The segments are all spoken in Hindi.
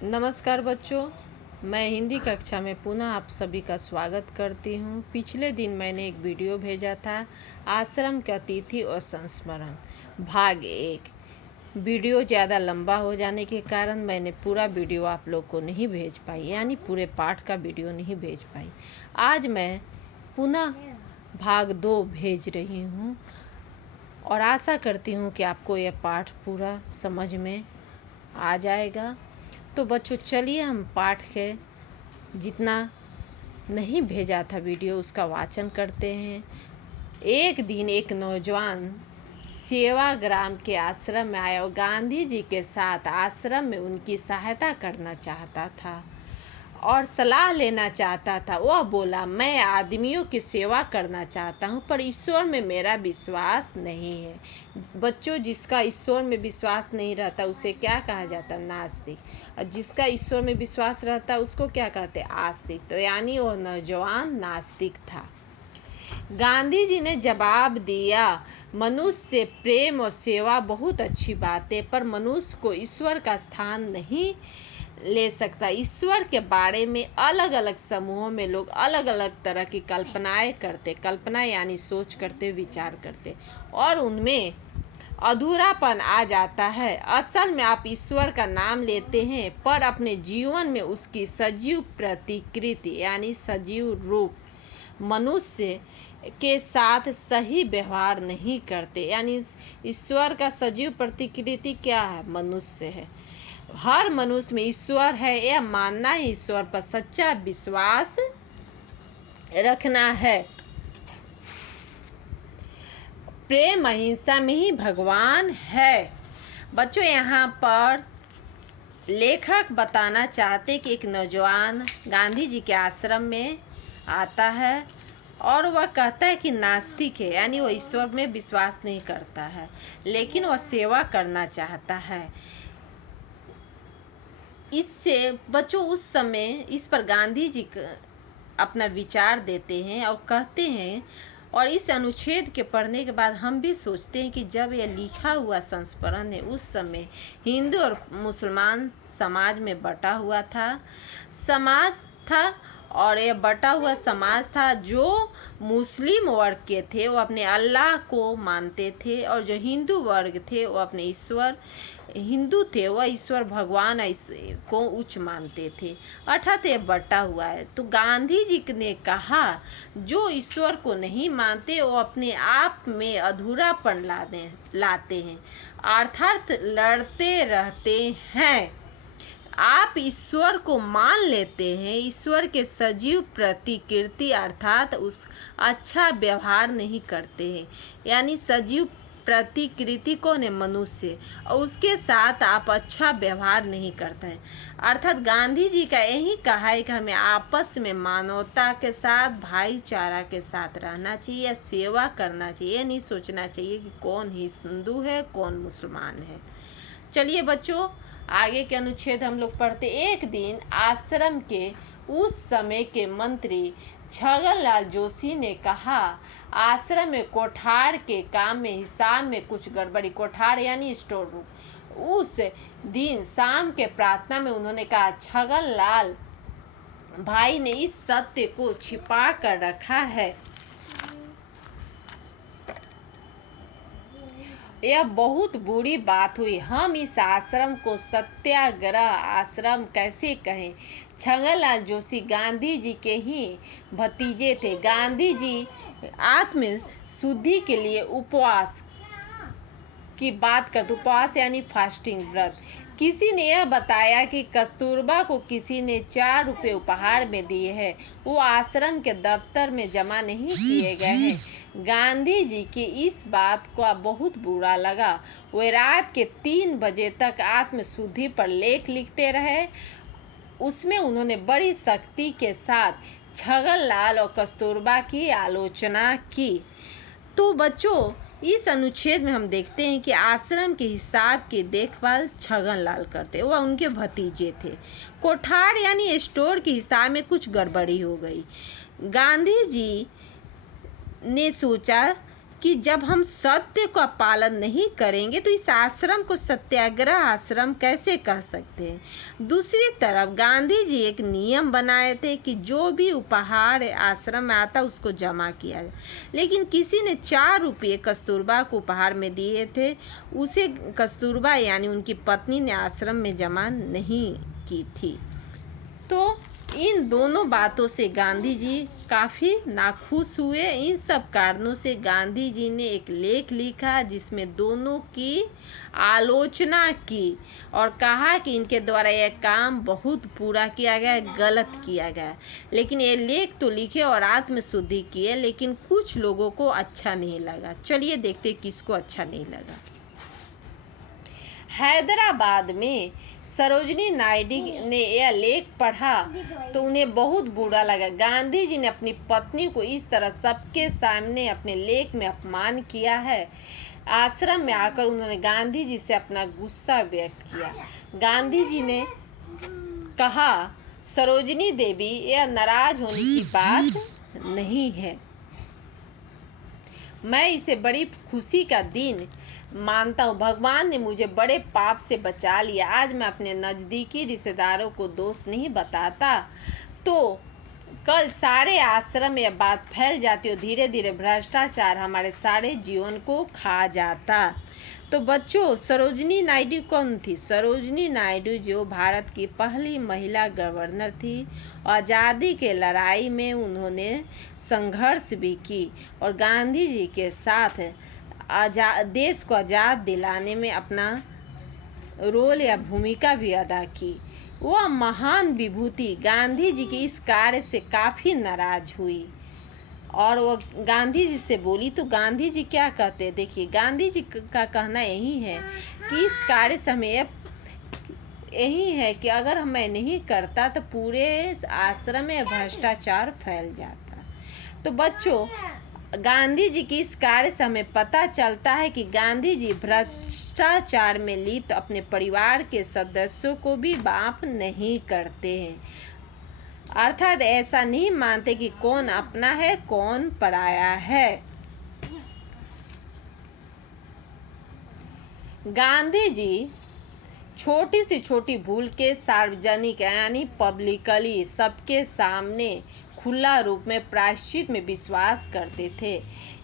नमस्कार बच्चों, मैं हिंदी कक्षा में पुनः आप सभी का स्वागत करती हूँ। पिछले दिन मैंने एक वीडियो भेजा था, आश्रम के अतिथि और संस्मरण भाग 1। वीडियो ज़्यादा लंबा हो जाने के कारण मैंने पूरा वीडियो आप लोग को नहीं भेज पाई, यानी पूरे पाठ का वीडियो नहीं भेज पाई। आज मैं पुनः भाग 2 भेज रही हूँ और आशा करती हूँ कि आपको यह पाठ पूरा समझ में आ जाएगा। तो बच्चों चलिए हम पाठ के जितना नहीं भेजा था वीडियो उसका वाचन करते हैं। एक दिन एक नौजवान सेवाग्राम के आश्रम में आया और गांधी जी के साथ आश्रम में उनकी सहायता करना चाहता था और सलाह लेना चाहता था। वह बोला, मैं आदमियों की सेवा करना चाहता हूँ पर ईश्वर में मेरा विश्वास नहीं है। बच्चों, जिसका ईश्वर में विश्वास नहीं रहता उसे क्या कहा जाता? नास्तिक। और जिसका ईश्वर में विश्वास रहता उसको क्या कहते? आस्तिक। तो यानी वो नौजवान नास्तिक था। गांधी जी ने जवाब दिया, मनुष्य से प्रेम और सेवा बहुत अच्छी बात है पर मनुष्य को ईश्वर का स्थान नहीं ले सकता। ईश्वर के बारे में अलग अलग समूहों में लोग अलग अलग तरह की कल्पनाएं करते, कल्पना यानी सोच करते, विचार करते और उनमें अधूरापन आ जाता है। असल में आप ईश्वर का नाम लेते हैं पर अपने जीवन में उसकी सजीव प्रतिकृति यानी सजीव रूप मनुष्य के साथ सही व्यवहार नहीं करते। यानी ईश्वर का सजीव प्रतिकृति क्या है? मनुष्य है। हर मनुष्य में ईश्वर है यह मानना ही ईश्वर पर सच्चा विश्वास रखना है। प्रेम अहिंसा में ही भगवान है। बच्चों, यहाँ पर लेखक बताना चाहते कि एक नौजवान गांधी जी के आश्रम में आता है और वह कहता है कि नास्तिक है, यानी वह ईश्वर में विश्वास नहीं करता है लेकिन वह सेवा करना चाहता है। इससे बच्चों उस समय इस पर गांधी जी अपना विचार देते हैं और कहते हैं, और इस अनुच्छेद के पढ़ने के बाद हम भी सोचते हैं कि जब यह लिखा हुआ संस्मरण है उस समय हिंदू और मुसलमान समाज में बटा हुआ समाज था और यह बटा हुआ समाज था। जो मुस्लिम वर्ग के थे वो अपने अल्लाह को मानते थे और जो हिंदू वर्ग थे वो अपने ईश्वर हिंदू थे वह ईश्वर भगवान को उच्च मानते थे। अर्थात यह बटा हुआ है। तो गांधी जी ने कहा जो ईश्वर को नहीं मानते वो अपने आप में अधूरापन लाते हैं, अर्थात लड़ते रहते हैं। आप ईश्वर को मान लेते हैं, ईश्वर के सजीव प्रतिकृति अर्थात उस अच्छा व्यवहार नहीं करते हैं। यानी सजीव प्रतिकृति कौन है? मनुष्य, और उसके साथ आप अच्छा व्यवहार नहीं करते हैं। अर्थात गांधी जी का यही कहा है कि हमें आपस में मानवता के साथ, भाईचारा के साथ रहना चाहिए, सेवा करना चाहिए, नहीं सोचना चाहिए कि कौन हिंदू है कौन मुसलमान है। चलिए बच्चों, आगे के अनुच्छेद हम लोग पढ़ते। एक दिन आश्रम के उस समय के मंत्री छगनलाल जोशी ने कहा, आश्रम में कोठार के काम में हिसाब में कुछ गड़बड़ी। कोठार यानी स्टोर रूम। उस दिन शाम के प्रार्थना में उन्होंने कहा, छगनलाल भाई ने इस सत्य को छिपा कर रखा है। यह बहुत बुरी बात हुई। हम इस आश्रम को सत्याग्रह आश्रम कैसे कहें? छगनलाल जोशी गांधी जी के ही भतीजे थे। गांधी जी आत्म शुद्धि के लिए उपवास की बात करते। उपवास यानी फास्टिंग, व्रत। किसी ने यह बताया कि कस्तूरबा को किसी ने 4 रुपये उपहार में दिए हैं, वो आश्रम के दफ्तर में जमा नहीं किए गए हैं। गांधी जी की इस बात को बहुत बुरा लगा। वे रात के 3 बजे तक आत्मशुद्धि पर लेख लिखते रहे। उसमें उन्होंने बड़ी सख्ती के साथ छगनलाल और कस्तूरबा की आलोचना की। तो बच्चों, इस अनुच्छेद में हम देखते हैं कि आश्रम के हिसाब की देखभाल छगनलाल करते, वह उनके भतीजे थे। कोठार यानी स्टोर के हिसाब में कुछ गड़बड़ी हो गई। गांधी जी ने सोचा कि जब हम सत्य का पालन नहीं करेंगे तो इस आश्रम को सत्याग्रह आश्रम कैसे कह सकते हैं। दूसरी तरफ गांधी जी एक नियम बनाए थे कि जो भी उपहार आश्रम में आता उसको जमा किया जाए, लेकिन किसी ने 4 रुपये कस्तूरबा को उपहार में दिए थे, उसे कस्तूरबा यानी उनकी पत्नी ने आश्रम में जमा नहीं की थी। तो इन दोनों बातों से गांधी जी काफ़ी नाखुश हुए। इन सब कारणों से गांधी जी ने एक लेख लिखा जिसमें दोनों की आलोचना की और कहा कि इनके द्वारा यह काम बहुत बुरा किया गया, गलत किया गया। लेकिन ये लेख तो लिखे और आत्मशुद्धि किए, लेकिन कुछ लोगों को अच्छा नहीं लगा। चलिए देखते किसको अच्छा नहीं लगा। हैदराबाद में सरोजिनी नायडू ने यह लेख पढ़ा तो उन्हें बहुत बुरा लगा। गांधी जी ने अपनी पत्नी को इस तरह सबके सामने अपने लेख में अपमान किया है। आश्रम में आकर उन्होंने गांधी जी से अपना गुस्सा व्यक्त किया। गांधी जी ने कहा, सरोजिनी देवी, यह नाराज होने की बात नहीं है, मैं इसे बड़ी खुशी का दिन मानता हूँ। भगवान ने मुझे बड़े पाप से बचा लिया। आज मैं अपने नज़दीकी रिश्तेदारों को दोष नहीं बताता तो कल सारे आश्रम में यह बात फैल जाती और धीरे धीरे भ्रष्टाचार हमारे सारे जीवन को खा जाता। तो बच्चों, सरोजिनी नायडू कौन थी? सरोजिनी नायडू जो भारत की पहली महिला गवर्नर थी। आज़ादी के लड़ाई में उन्होंने संघर्ष भी की और गांधी जी के साथ देश को आज़ाद दिलाने में अपना रोल या भूमिका भी अदा की। वह महान विभूति गांधी जी के इस कार्य से काफ़ी नाराज हुई और वो गांधी जी से बोली। तो गांधी जी क्या कहते? देखिए, गांधी जी का कहना यही है कि इस कार्य से हमें यही है कि अगर मैं नहीं करता तो पूरे आश्रम में भ्रष्टाचार फैल जाता। तो बच्चों, गांधी जी की इस कार्य से हमें पता चलता है कि गांधी जी भ्रष्टाचार में लिप्त अपने परिवार के सदस्यों को भी माफ नहीं करते हैं। अर्थात ऐसा नहीं मानते कि कौन अपना है कौन पराया है। गांधी जी छोटी से छोटी भूल के सार्वजनिक यानी पब्लिकली सबके सामने खुला रूप में प्रायश्चित में विश्वास करते थे।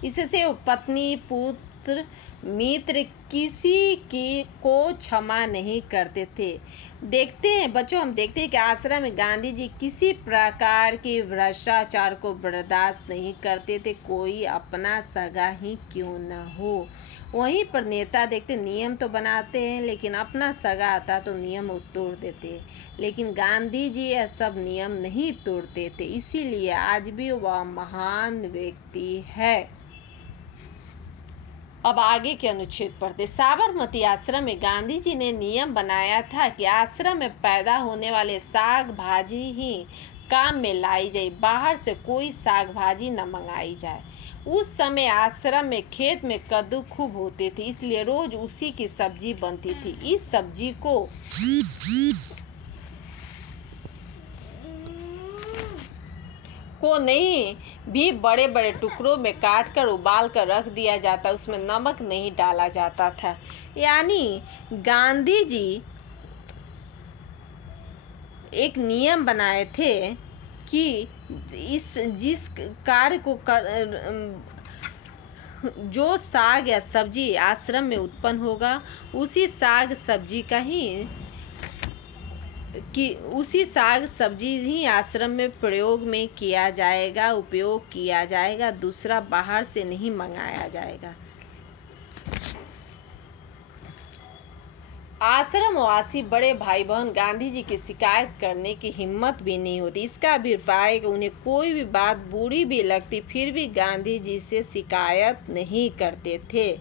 इससे वो पत्नी, पुत्र, मित्र किसी की को क्षमा नहीं करते थे। देखते हैं बच्चों, हम देखते हैं कि आश्रम में गांधी जी किसी प्रकार के भ्रष्टाचार को बर्दाश्त नहीं करते थे, कोई अपना सगा ही क्यों न हो। वहीं पर नेता देखते नियम तो बनाते हैं, लेकिन अपना सगा आता तो नियम तोड़ देते। लेकिन गांधी जी यह सब नियम नहीं तोड़ते थे, इसीलिए आज भी वह महान व्यक्ति है। अब आगे के अनुच्छेद पढ़ते। साबरमती आश्रम में गांधी जी ने नियम बनाया था कि आश्रम में पैदा होने वाले साग भाजी ही काम में लाई जाए, बाहर से कोई साग भाजी न मंगाई जाए। उस समय आश्रम में खेत में कद्दू खूब होते थे, इसलिए रोज उसी की सब्जी बनती थी। इस सब्जी को नहीं भी बड़े बड़े टुकड़ों में काट कर उबाल कर रख दिया जाता, उसमें नमक नहीं डाला जाता था। यानी गांधी जी एक नियम बनाए थे कि जिस कार्य को जो साग या सब्जी आश्रम में उत्पन्न होगा उसी साग सब्जी ही आश्रम में प्रयोग में किया जाएगा, उपयोग किया जाएगा, दूसरा बाहर से नहीं मंगाया जाएगा। आश्रमवासी बड़े भाई बहन गांधी जी की शिकायत करने की हिम्मत भी नहीं होती। इसका अभिप्राय कि उन्हें कोई भी बात बुरी भी लगती फिर भी गांधी जी से शिकायत नहीं करते थे।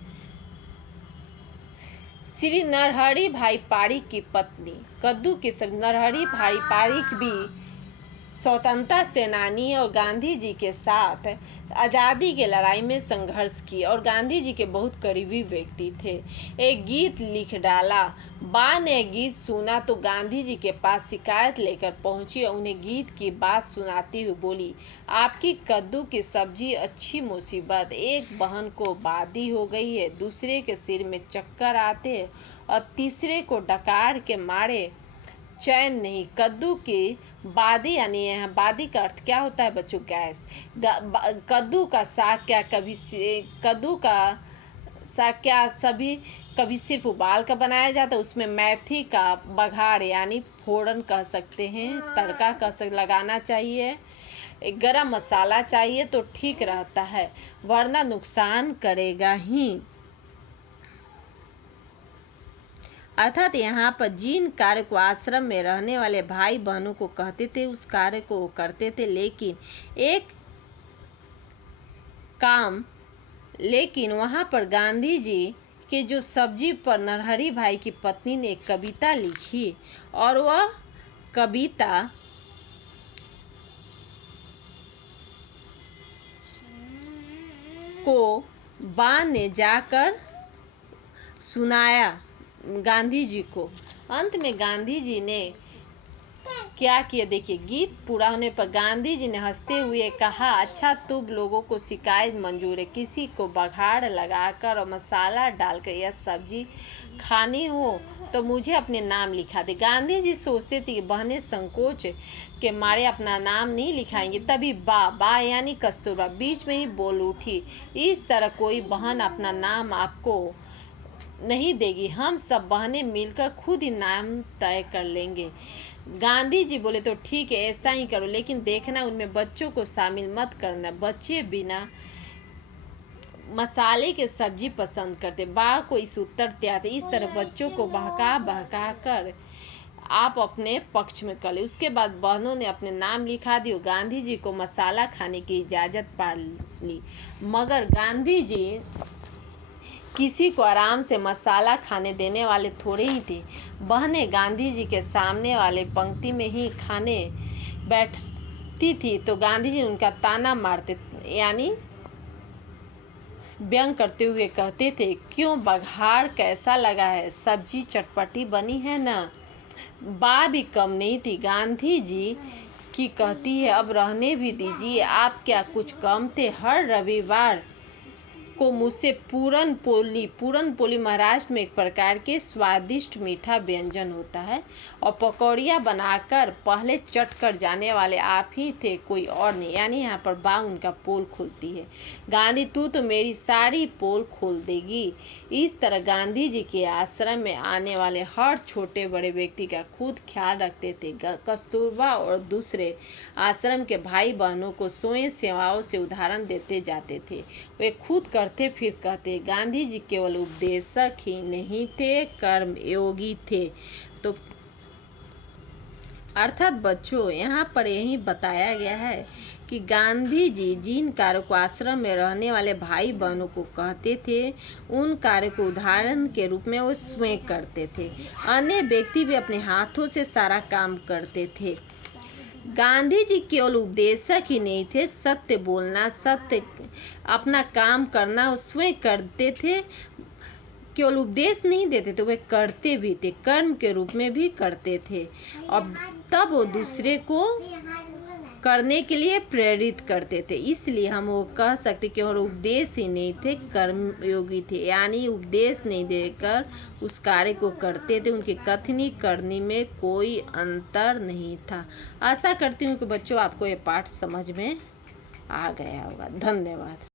श्री नरहरि भाई पारिक की पत्नी कद्दू के संग नरहरि भाई पारिक भी स्वतंत्रता सेनानी और गांधी जी के साथ आज़ादी के लड़ाई में संघर्ष किया और गांधी जी के बहुत करीबी व्यक्ति थे। एक गीत लिख डाला, बा ने गीत सुना तो गांधी जी के पास शिकायत लेकर पहुंची और उन्हें गीत की बात सुनाती हुई बोली, आपकी कद्दू की सब्जी अच्छी मुसीबत, एक बहन को बादी हो गई है, दूसरे के सिर में चक्कर आते हैं और तीसरे को डकार के मारे चैन नहीं। कद्दू की बादी यानी यहाँ बादी का अर्थ क्या होता है बच्चों? गैस। कद्दू का साग क्या कभी सिर्फ उबाल कर बनाया जाता है? उसमें मेथी का बघाड़ यानी फोड़न कह सकते हैं, तड़का लगाना चाहिए। गरम मसाला चाहिए तो ठीक रहता है, वरना नुकसान करेगा ही। अर्थात यहाँ पर जिन कार्य को आश्रम में रहने वाले भाई बहनों को कहते थे उस कार्य को वो करते थे, लेकिन वहाँ पर गांधी जी के जो सब्जी पर नरहरी भाई की पत्नी ने एक कविता लिखी और वह कविता को बा ने जाकर सुनाया गांधी जी को। अंत में गांधी जी ने क्या किया देखिए, गीत पूरा होने पर गांधी जी ने हंसते हुए कहा, अच्छा तुम लोगों को शिकायत मंजूर है, किसी को बघाड़ लगाकर और मसाला डालकर यह सब्जी खानी हो तो मुझे अपने नाम लिखा दे। गांधी जी सोचते थे कि बहनें संकोच के मारे अपना नाम नहीं लिखाएंगे। तभी बा यानी कस्तूरबा बीच में ही बोल उठी, इस तरह कोई बहन अपना नाम आपको नहीं देगी, हम सब बहनें मिलकर खुद ही नाम तय कर लेंगे। गांधी जी बोले तो ठीक है, ऐसा ही करो, लेकिन देखना उनमें बच्चों को शामिल मत करना, बच्चे बिना मसाले के सब्जी पसंद करते। बा को इस उत्तर तैयार थे। इस तरह बच्चों को बहका कर आप अपने पक्ष में कर ले। उसके बाद बहनों ने अपने नाम लिखा दिए। गांधी जी को मसाला खाने की इजाज़त पा ली, मगर गांधी जी किसी को आराम से मसाला खाने देने वाले थोड़े ही थे। बहनें गांधी जी के सामने वाले पंक्ति में ही खाने बैठती थी तो गांधी जी उनका ताना मारते यानी व्यंग करते हुए कहते थे, क्यों बघाड़ कैसा लगा है, सब्जी चटपटी बनी है ना। बा भी कम नहीं थी, गांधी जी की कहती है, अब रहने भी दीजिए, आप क्या कुछ कम थे। हर रविवार को मुझसे पूरन पोली महाराष्ट्र में एक प्रकार के स्वादिष्ट मीठा व्यंजन होता है और पकौड़ियाँ बनाकर पहले चट कर जाने वाले आप ही थे, कोई और नहीं। यानी यहाँ पर बा उनका पोल खोलती है। गांधी तू तो मेरी सारी पोल खोल देगी। इस तरह गांधी जी के आश्रम में आने वाले हर छोटे बड़े व्यक्ति का खुद ख्याल रखते थे। कस्तूरबा और दूसरे आश्रम के भाई बहनों को स्वयं सेवाओं से उदाहरण देते जाते थे। वे खुद करते फिर कहते। गांधी जी केवल उपदेशक ही नहीं थे, कर्मयोगी थे। तो अर्थात बच्चों यहाँ पर यही बताया गया है कि गांधी जी जिन कार्यों को आश्रम में रहने वाले भाई बहनों को कहते थे उन कार्य को उदाहरण के रूप में वो स्वयं करते थे। अन्य व्यक्ति भी अपने हाथों से सारा काम करते थे। गांधी जी केवल उपदेशक ही नहीं थे, सत्य बोलना, सत्य अपना काम करना स्वयं करते थे। केवल उपदेश नहीं देते थे, वे करते भी थे, कर्म के रूप में भी करते थे और तब वो दूसरे को करने के लिए प्रेरित करते थे। इसलिए हम वो कह सकते कि और उपदेश ही नहीं थे, कर्मयोगी थे। यानी उपदेश नहीं देकर उस कार्य को करते थे, उनकी कथनी करनी में कोई अंतर नहीं था। आशा करती हूँ कि बच्चों आपको ये पाठ समझ में आ गया होगा। धन्यवाद।